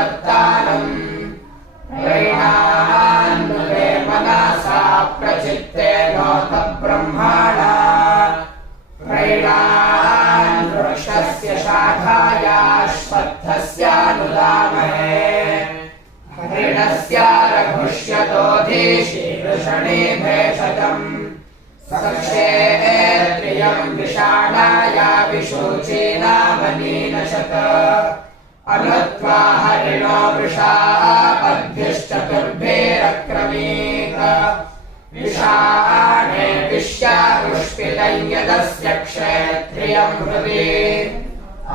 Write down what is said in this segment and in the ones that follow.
वर्तानम् प्रैणान्नुते मनसा प्रचित्ते नोत ब्रह्माणा प्रैणान् वृक्षस्य शाखायाश्वत्थस्यानुदामहे हरिणस्य रघुष्यतोऽधीशीर्षणे भेषजम् सक्षेत्रियम् विषाणाया विशोचीनामनीनशत अनुत्वा हरिणो वृषापद्भिश्चतुर्भिरक्रमीत विषाणे विश्यापुष्पितं यदस्य क्षेत्रियं हृदि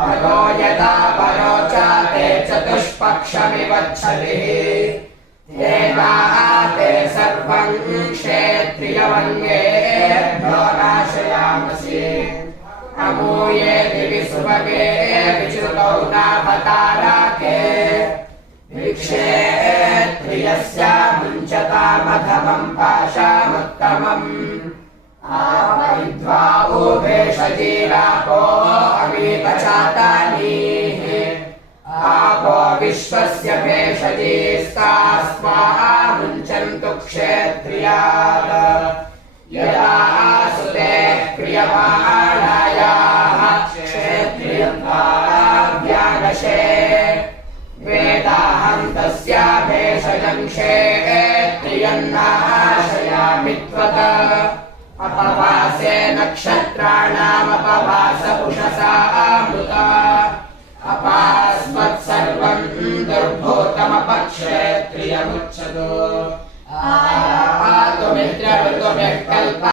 अनो यदा परोचाते चतुष्पक्षमिवच्छतिः तेनाते सर्वं क्षेत्रियमन्येभ्यो नाशयामसि अमूये दिवि सुभगे विच्युतौ नाभताराके विक्षेत्रियस्य मुञ्चतामधमं पाशामुत्तमम् आविद्वा उभेषजीरापो अमीपचातानीः आपो विश्वस्य भेषजीस्तास्मा मुञ्चन्तु क्षेत्रियाः यदा सुते क्रियमाणायाः क्षेत्रियं व्यागशे वेदाहं तस्य भेषजं क्षेत्रियं नाशयामि त्वत् अपवासे नक्षत्राणामपवास उषसामृत अपास्मत्सर्वं दुर्भूतमपक्षेत्रियमुच्यते आयातु मित्रऋतुभिः कल्प